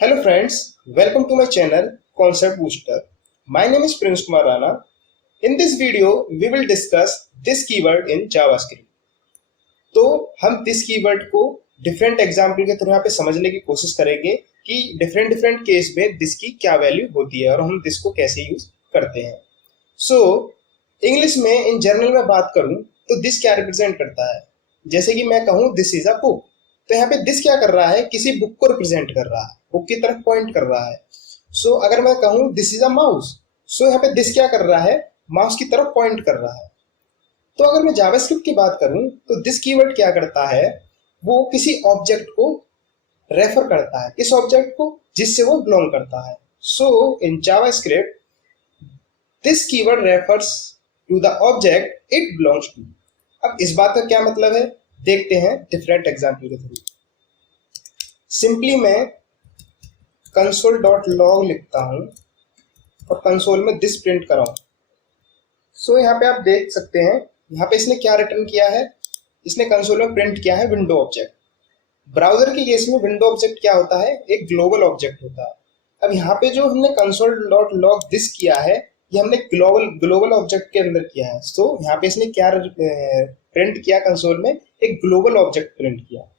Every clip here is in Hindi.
Hello friends, welcome to my channel Concept Booster. My name is Prince Kumar Rana. In this video, we will discuss this keyword in JavaScript. तो हम this keyword को different example के थ्रू यहाँ पे समझने की कोशिश करेंगे कि different केस में this की क्या वैल्यू होती है और हम this को कैसे यूज करते हैं. So, इंग्लिश में इन जनरल में बात करूं तो this क्या रिप्रेजेंट करता है. जैसे कि मैं कहूं दिस इज अ बुक, तो यहाँ पे दिस क्या कर रहा है, किसी बुक को रिप्रेजेंट कर रहा है, बुक की तरफ पॉइंट कर रहा है. सो अगर मैं कहूं दिस इज अ माउस, सो यहाँ पे दिस क्या कर रहा है, माउस की तरफ पॉइंट कर रहा है. तो अगर मैं जावास्क्रिप्ट की बात करूं तो दिस कीवर्ड क्या करता है, वो किसी ऑब्जेक्ट को रेफर करता है, किस ऑब्जेक्ट को, जिससे वो बिलोंग करता है. So in JavaScript this keyword refers to the object it belongs to. अब इस बात का क्या मतलब है, देखते हैं डिफरेंट एग्जाम्पल के थ्रू. सिंपली मैं console.log लिखता हूं और कंसोल में दिस प्रिंट कराऊं. सो यहाँ पे आप देख सकते हैं, यहाँ पे इसने क्या रिटर्न किया है, इसने कंसोल में प्रिंट किया है विंडो ऑब्जेक्ट. ब्राउजर के केस में विंडो ऑब्जेक्ट क्या होता है, एक ग्लोबल ऑब्जेक्ट होता है. अब यहाँ पे जो हमने console.log दिस किया है, ये हमने ग्लोबल ऑब्जेक्ट के अंदर किया है. सो यहाँ पे इसने क्या प्रिंट किया कंसोल में, एक ग्लोबल ऑब्जेक्ट प्रिंट किया.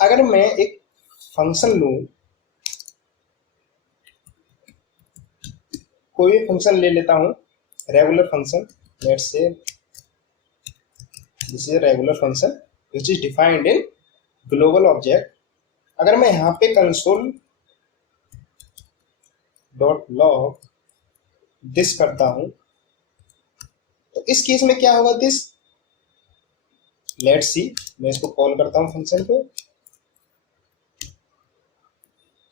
अगर मैं एक फंक्शन लूं, कोई भी फंक्शन ले लेता हूं, regular function, let's say this is regular function which is defined in global object. अगर मैं यहाँ पे कंसोल डॉट लॉग दिस करता हूं तो इस केस में क्या होगा, दिस, लेट्स सी, मैं इसको कॉल करता हूं फंक्शन को.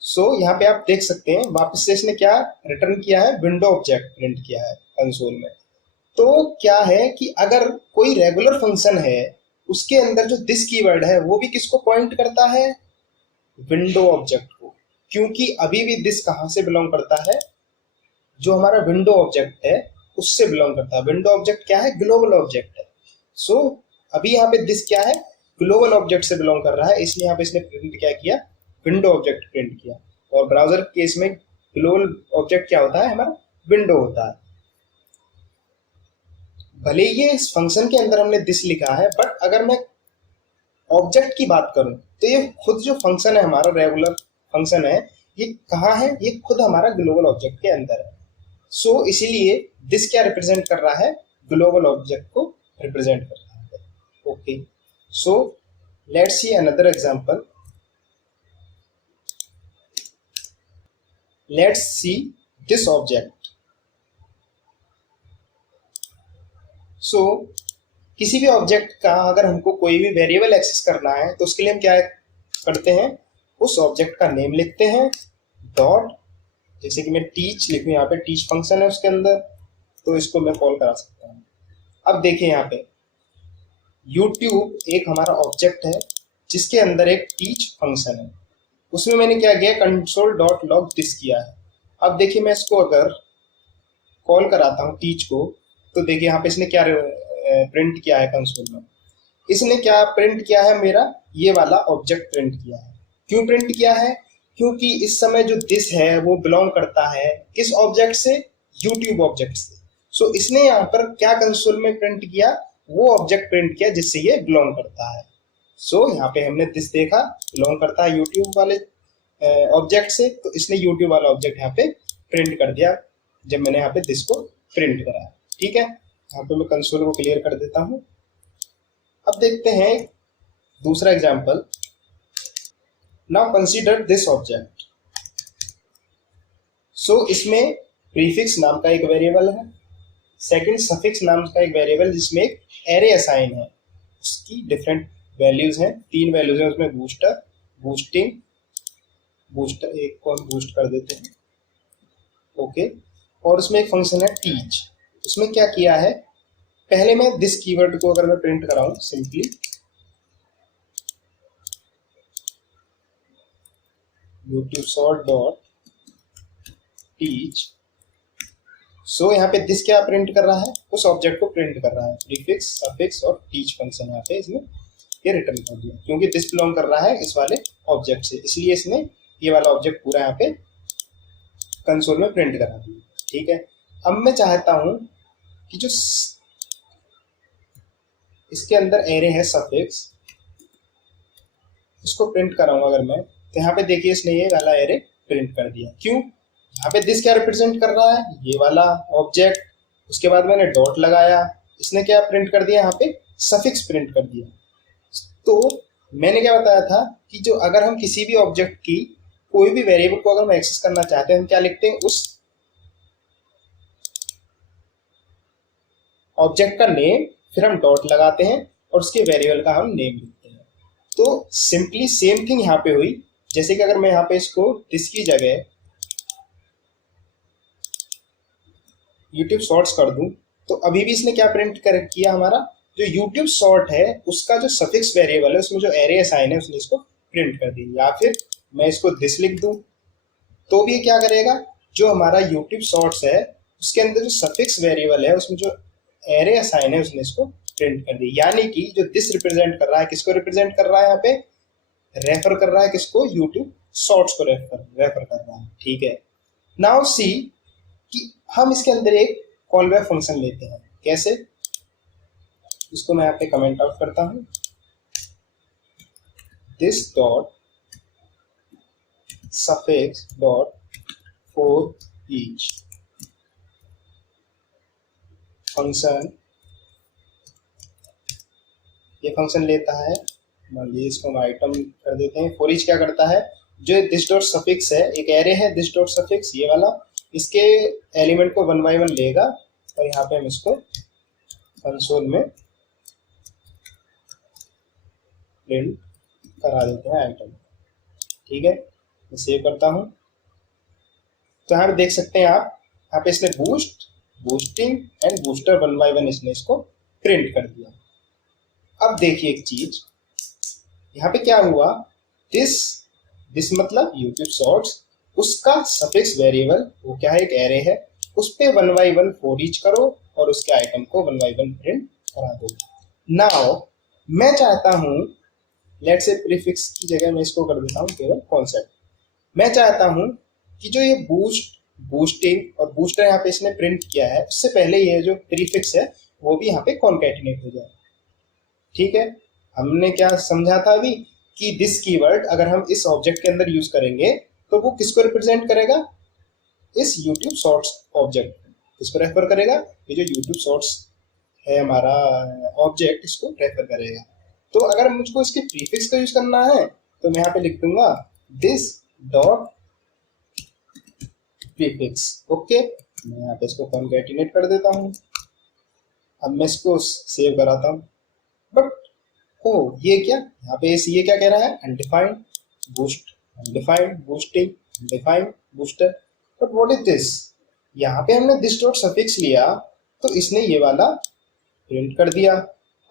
सो यहाँ पे आप देख सकते हैं वापस से इसने क्या रिटर्न किया है, विंडो ऑब्जेक्ट प्रिंट किया है कंसोल में. तो क्या है कि अगर कोई रेगुलर फंक्शन है, उसके अंदर जो दिस कीवर्ड है वो भी किसको पॉइंट करता है, विंडो ऑब्जेक्ट को. क्योंकि अभी भी दिस कहाँ से बिलोंग करता है, जो हमारा विंडो ऑब्जेक्ट है उससे बिलोंग करता है. विंडो ऑब्जेक्ट क्या है, ग्लोबल ऑब्जेक्ट है. सो अभी यहाँ पे दिस क्या है, ग्लोबल ऑब्जेक्ट से बिलोंग कर रहा है, इसलिए यहाँ पे इसने प्रिंट क्या किया, विंडो ऑब्जेक्ट प्रिंट किया. और ब्राउजर केस में ग्लोबल ऑब्जेक्ट क्या होता है, हमारा विंडो होता है. भले ये इस फंक्शन के अंदर हमने दिस लिखा है, बट अगर मैं ऑब्जेक्ट की बात करूं तो ये खुद जो फंक्शन है, हमारा रेगुलर फंक्शन है, ये कहाँ है, ये खुद हमारा ग्लोबल ऑब्जेक्ट के अंदर है. सो इसीलिए दिस क्या रिप्रेजेंट कर रहा है, ग्लोबल ऑब्जेक्ट को रिप्रेजेंट कर रहा है. Okay, so let's see another example. Let's see this object. So किसी भी ऑब्जेक्ट का अगर हमको कोई भी वेरिएबल एक्सेस करना है तो उसके लिए हम क्या करते हैं, उस ऑब्जेक्ट का नेम लिखते हैं, डॉट, जैसे कि मैं टीच लिखूं, यहाँ पे टीच फंक्शन है उसके अंदर, तो इसको मैं कॉल करा सकता हूँ. अब देखिए यहाँ पे यूट्यूब एक हमारा ऑब्जेक्ट है जिसके अंदर एक टीच फंक्शन है, उसमें मैंने क्या किया, console.log दिस किया है. अब देखिए मैं इसको अगर कॉल कराता हूँ टीच को, तो देखिए यहाँ पे इसने क्या प्रिंट किया है कंसोल में, इसने क्या प्रिंट किया है, मेरा ये वाला ऑब्जेक्ट प्रिंट किया है. क्यों प्रिंट किया है, क्योंकि इस समय जो दिस है वो बिलोंग करता है किस ऑब्जेक्ट से, यूट्यूब ऑब्जेक्ट से. सो इसने यहाँ पर क्या कंसोल में प्रिंट किया, वो ऑब्जेक्ट प्रिंट किया जिससे ये बिलोंग करता है. सो यहाँ पे हमने दिस देखा, बिलोंग करता है यूट्यूब वाले ऑब्जेक्ट से, तो इसने यूट्यूब वाला ऑब्जेक्ट यहाँ पे प्रिंट कर दिया जब मैंने यहाँ पे दिस को प्रिंट कराया. ठीक है, यहाँ पे मैं कंसोल को क्लियर कर देता हूँ. अब देखते हैं दूसरा example. Now consider this object. So इसमें प्रीफिक्स नाम का एक वेरिएबल है, सेकंड सफिक्स नाम का एक वेरिएबल जिसमें एक एरे असाइन है, उसकी डिफरेंट वैल्यूज हैं, 3 वैल्यूज हैं उसमें, बूस्टर, बूस्टिंग, बूस्टर, एक को हम बूस्ट कर देते हैं. ओके, और उसमें एक फंक्शन है टीच. उसमें क्या किया है, पहले मैं दिस कीवर्ड को अगर मैं प्रिंट कराऊं, simply YouTube short dot teach. So यहाँ पे दिस क्या प्रिंट कर रहा है, उस ऑब्जेक्ट को प्रिंट कर रहा है, प्रीफिक्स, सफिक्स और टीच फंक्शन यहाँ पे इसने ये रिटर्न कर दिया, क्योंकि दिस बिलोंग कर रहा है इस वाले ऑब्जेक्ट से, इसलिए इसने ये वाला ऑब्जेक्ट पूरा यहाँ पे कंसोल में प्रिंट करा दिया। ठीक है, अब मैं चाहता हूं कि जो इसके अंदर एरे है सफिक्स, इसको प्रिंट कराऊंगा अगर मैं, तो यहाँ पे देखिए इसने ये वाला एरे प्रिंट कर दिया। क्यों? यहाँ पे दिस क्या रिप्रेजेंट कर रहा है? ये वाला ऑब्जेक्ट। उसके बाद मैंने डॉट लगाया, इसने क्या प्रिंट कर दिया? यहाँ पे सफिक्स प्रिंट कर दिया। तो मैंने क्या बताया था कि जो अगर हम किसी भी ऑब्जेक्ट की कोई भी वेरिएबल को अगर हम एक्सेस करना चाहते हैं, हम क्या लिखते हैं? उस ऑब्जेक्ट का नेम, फिर हम डॉट लगाते हैं और उसके वेरिएबल का हम नेम लिखते हैं। तो सिंपली सेम थिंग यहाँ पे हुई। जैसे कि अगर मैं यहाँ पे इसको दिस की जगह यूट्यूब शॉर्ट्स कर दूं, तो अभी भी इसने क्या प्रिंट कर किया? हमारा जो यूट्यूब शॉर्ट है उसका जो सफिक्स वेरिएबल है उसमें जो एरे असाइन है उसने इसको प्रिंट कर दिया। या फिर मैं इसको दिस लिख दूं तो भी क्या करेगा? जो हमारा यूट्यूब शॉर्ट्स है उसके अंदर जो सफिक्स वेरिएबल है उसमें जो एरे असाइन है उसने इसको प्रिंट कर दिया। यानी कि जो दिस रिप्रेजेंट कर रहा है, किसको रिप्रेजेंट कर रहा है? यहाँ पे रेफर कर रहा है किसको? यूट्यूब शॉर्ट्स को रेफर कर रहा है। ठीक है, नाउ सी कि हम इसके अंदर एक कॉल बैक फंक्शन लेते हैं। कैसे? इसको मैं यहाँ पे कमेंट आउट करता हूं, this dot suffix dot for each function. ये फंक्शन लेता है, मान लीजिए इसको हम आइटम कर देते हैं। फॉर ईच क्या करता है? जो दिस डॉट सफिक्स है, एक एरे है दिस डॉट सफिक्स ये वाला, इसके एलिमेंट को 1 बाय 1 लेगा और यहाँ पे हम इसको कंसोल में प्रिंट करा देते हैं आइटम। ठीक है, मैं सेव करता हूँ। तो यहाँ पे देख सकते हैं आप, यहाँ पे इसने boost, boosting and booster 1 by 1 इसने इसको प्रिंट कर दिया। अब देखिए एक चीज, यहाँ पे क्या हुआ? दिस मतलब यूट्यूब शॉर्ट्स, उसका सफिक्स वेरिएबल वो क्या है? एक एरे है, उस पे 1 बाय 1 फॉर ईच करो और उसके आइटम को 1 बाय 1 प्रिंट करा दो। नाउ मैं चाहता हूं, लेट्स से प्रीफिक्स की जगह मैं इसको कर देता हूं केवल कॉन्सेप्ट। मैं चाहता हूं कि जो ये बूस्ट, बूस्टिंग और बूस्टर यहाँ पे इसने प्रिंट किया है, उससे पहले ये जो प्रीफिक्स है वो भी यहाँ पे कॉन्कैटिनेट हो जाए। ठीक है, हमने क्या समझा था अभी कि दिस कीवर्ड अगर हम इस ऑब्जेक्ट के अंदर यूज करेंगे तो वो किसको रिप्रेजेंट करेगा? इस यूट्यूब शॉर्ट्स ऑब्जेक्ट। किसको रेफर करेगा? ये जो यूट्यूब शॉर्ट्स है हमारा ऑब्जेक्ट, इसको रेफर करेगा। तो अगर मुझको इसके प्रीफिक्स का यूज करना है तो मैं यहाँ पे लिख दूंगा दिस डॉट प्रीफिक्स। ओके, मैं यहाँ पे इसको कॉन्कैटिनेट कर देता हूँ। अब मैं इसको सेव कराता हूँ। बट ओ ये क्या, यहाँ पे ये क्या कह रहा है? Undefined boost, undefined boosting, undefined booster. But what is this? यहाँ पे हमने दिस डॉट सफिक्स लिया तो इसने ये वाला प्रिंट कर दिया।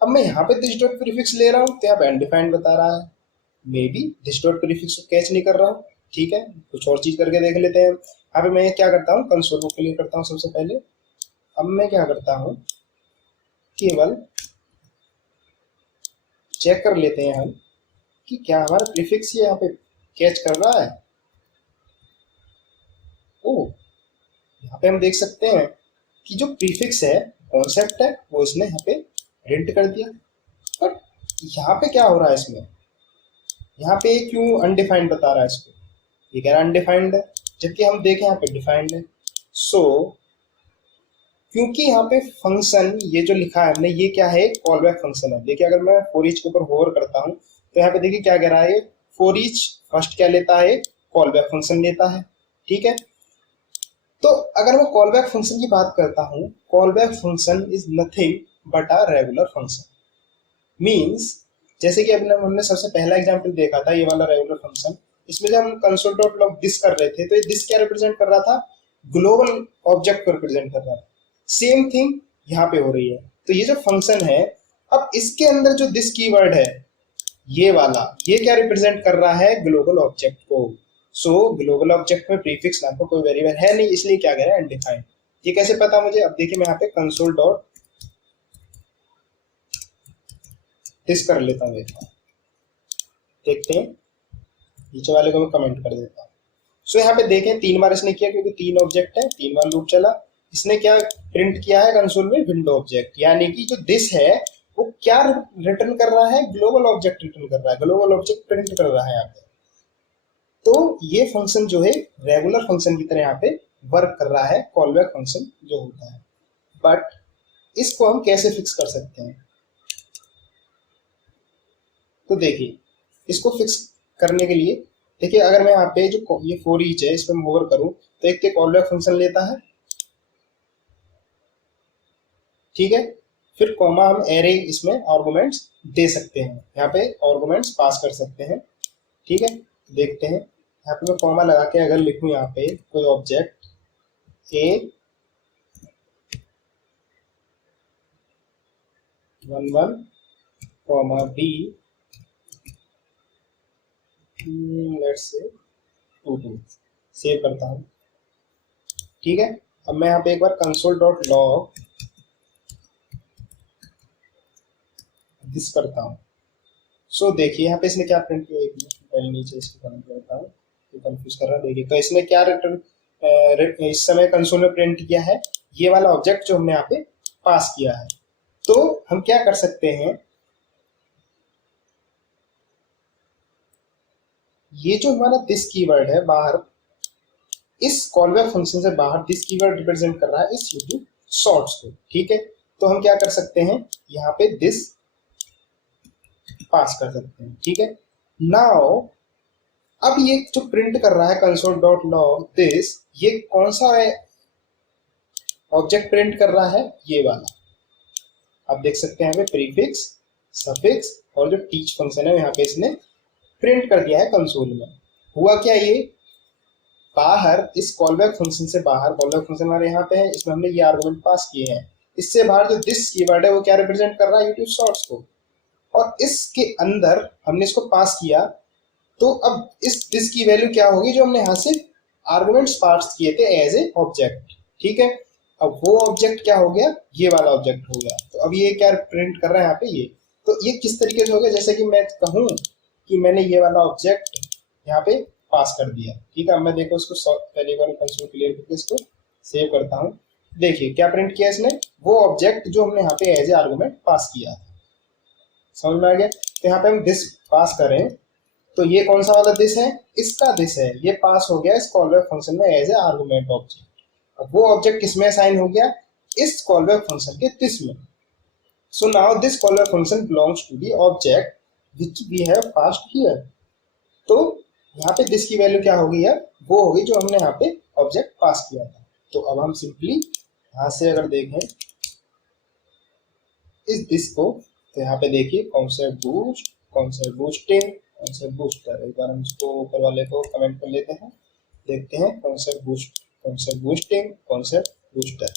अब मैं यहाँ पे दिस डॉट प्रीफिक्स ले रहा हूँ तो यहाँ पे अनडिफाइंड बता रहा है। May be this dot prefix को कैच नहीं कर रहा हूँ। ठीक है, कुछ और चीज करके देख लेते हैं। यहाँ पे मैं क्या करता हूँ? कंसोल को क्लियर करता हूँ सबसे पहले। अब मैं क्या करता हूँ, केवल चेक कर लेते हैं हम कि क्या हमारा प्रीफिक्स यहाँ पे कैच कर रहा है। ओ, यहाँ पे हम देख सकते हैं कि जो प्रीफिक्स है, कॉन्सेप्ट है, वो इसने यहाँ पे प्रिंट कर दिया। बट यहाँ पे क्या हो रहा है इसमें? यहाँ पे क्यों अनडिफाइंड बता रहा है इसको? ये कह रहा है अनडिफाइंड है, जबकि हम देखें यहाँ पे डिफाइंड है। सो क्योंकि यहाँ पे फंक्शन ये जो लिखा है हमने, ये क्या है? कॉल बैक फंक्शन है। देखिए अगर मैं फॉर ईच के ऊपर होवर करता हूँ तो यहाँ पे देखिए क्या कह रहा है? फॉर ईच फर्स्ट क्या लेता है? कॉल बैक फंक्शन लेता है। ठीक है, तो अगर मैं कॉल बैक फंक्शन की बात करता हूँ, call back function is nothing but a regular function. Means जैसे कि अपने हमने सबसे पहला एग्जाम्पल देखा था, ये वाला रेगुलर फंक्शन, इसमें जब हम कंसोल डॉट लॉग दिस कर रहे थे तो ये दिस क्या रिप्रेजेंट कर रहा था? ग्लोबल ऑब्जेक्ट को रिप्रेजेंट कर रहा था। सेम थिंग यहाँ पे हो रही है। तो ये जो फंक्शन है, अब इसके अंदर जो दिस कीवर्ड है ये वाला, ये क्या रिप्रेजेंट कर रहा है? ग्लोबल ऑब्जेक्ट को। सो ग्लोबल ऑब्जेक्ट में प्रीफिक्स नाम का कोई वेरिएबल है नहीं, इसलिए क्या कह रहा है? अनडिफाइंड। ये कैसे पता मुझे? अब देखिए मैं यहाँ पे कंसोल डॉट दिस कर लेता हूँ, देखते हैं। नीचे वाले को मैं कमेंट कर देता हूँ। सो यहाँ पे देखें 3 बार इसने किया क्योंकि 3 ऑब्जेक्ट है, 3 बार लूप चला। इसने क्या प्रिंट किया है कंसोल में, विंडो ऑब्जेक्ट, यानी कि जो दिस है वो क्या रिटर्न कर रहा है, ग्लोबल ऑब्जेक्ट रिटर्न कर रहा है, ग्लोबल ऑब्जेक्ट प्रिंट कर रहा है यहाँ पे। तो ये फंक्शन जो है रेगुलर फंक्शन की तरह यहाँ पे वर्क कर रहा है, कॉलबैक फंक्शन जो होता है। बट इसको हम कैसे फिक्स कर सकते हैं, तो देखिए इसको फिक्स करने के लिए देखिए, अगर मैं यहाँ पे जो ये फॉर ईच है इस पर होवर करूं तो एक कॉलबैक फंक्शन लेता है, ठीक है। फिर कॉमा हम एरे इसमें आर्गुमेंट्स दे सकते हैं, यहाँ पे आर्गुमेंट्स पास कर सकते हैं, ठीक है। देखते हैं यहाँ पे मैं कॉमा लगा के अगर लिखूं यहाँ पे कोई object A 11 comma B let's say 22, save करता हूँ, ठीक है। अब मैं यहाँ पे एक बार कंसोल डॉट लॉग दिस करता हूँ। सो देखिए यहाँ पे इसने क्या प्रिंट किया, एक मिनट पहले नीचे इसको कमेंट करता हूँ, कंफ्यूज कर रहा है। देखिए तो इसने क्या रिटर्न इस समय कंसोल में प्रिंट किया है, ये वाला ऑब्जेक्ट जो हमने यहाँ पे पास किया है। तो हम क्या कर सकते हैं, ये जो हमारा दिस कीवर्ड है बाहर, इस कॉलबैक फंक्शन से बाहर दिस कीवर्ड रिप्रेजेंट कर रहा है इस यूट्यूब शॉर्ट्स को, ठीक है। तो हम क्या कर सकते हैं, यहाँ पे दिस पास कर सकते हैं, ठीक है। नाउ अब ये जो प्रिंट कर रहा है कंसोल डॉट लॉग दिस, ये कौन सा है ऑब्जेक्ट प्रिंट कर रहा है, ये वाला। आप देख सकते हैं यहाँ पे प्रीफिक्स, सफिक्स और जो टीच फंक्शन है यहाँ पे इसने प्रिंट कर दिया है कंसोल में। हुआ क्या, ये बाहर इस कॉलबैक फंक्शन से बाहर, कॉलबैक फंक्शन हमारे यहाँ पे है, इसमें हमने ये आर्गुमेंट पास किए हैं, इससे बाहर जो दिस कीवर्ड है वो क्या रिप्रेजेंट कर रहा है, यूट्यूब शॉर्ट्स को। और इसके अंदर हमने इसको पास किया, तो अब इस दिस की वैल्यू क्या होगी, जो हमने यहाँ से आर्गुमेंट्स पास किए थे एज ए ऑब्जेक्ट, ठीक है। अब वो ऑब्जेक्ट क्या हो गया, ये वाला ऑब्जेक्ट हो गया। तो अब ये क्या प्रिंट कर रहा है यहाँ पे, ये तो ये किस तरीके से हो गया, जैसे कि मैं कहूँ कि मैंने ये वाला ऑब्जेक्ट यहाँ पे पास कर दिया, ठीक है। अब मैं देखो इसको पहले बार कंसोल क्लियर करके इसको सेव करता हूँ। देखिए क्या प्रिंट किया इसने, वो ऑब्जेक्ट जो हमने यहाँ पे एज ए आर्गुमेंट पास किया था। समझ में आ गया। तो यहाँ पे हम दिस पास करें तो ये कौन सा वाला दिस है, इसका दिस है, ये पास हो गया इस कॉलबैक फंक्शन में एज ए आर्गुमेंट ऑब्जेक्ट। अब वो ऑब्जेक्ट किसमें असाइन हो गया, इस कॉलबैक फंक्शन के दिस में। So now this callback function belongs to the object which we have passed here. तो यहाँ पे दिस की वैल्यू क्या होगी, यार वो होगी जो हमने यहाँ पे ऑब्जेक्ट पास किया था। तो अब हम सिंपली यहाँ से अगर देखें इस दिस को, तो यहाँ पे देखिए concept boost, concept boosting, concept booster. एक बार हम इसको ऊपर वाले को कमेंट कर लेते हैं, देखते हैं concept boost, concept boosting, concept booster.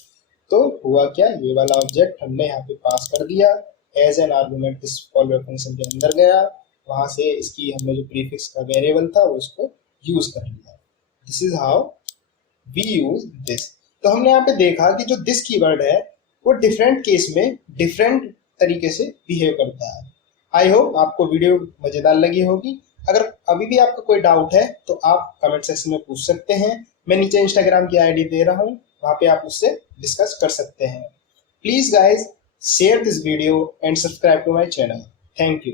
तो हुआ क्या, ये वाला ऑब्जेक्ट हमने यहाँ पे पास कर दिया एज एन आर्गुमेंट, इस कॉलबैक फंक्शन के अंदर गया, वहां से इसकी हमने जो प्रीफिक्स का वेरिएबल था उसको यूज कर लिया। This is how we use this. तो हमने यहाँ पे देखा कि जो दिस कीवर्ड है वो डिफरेंट केस में डिफरेंट तरीके से बिहेव करता है। आई होप आपको वीडियो मजेदार लगी होगी। अगर अभी भी आपका कोई डाउट है तो आप कमेंट सेक्शन में पूछ सकते हैं, मैं नीचे इंस्टाग्राम की आईडी दे रहा हूँ, वहां पे आप उससे डिस्कस कर सकते हैं। Please guys share this video and subscribe to my channel. Thank you.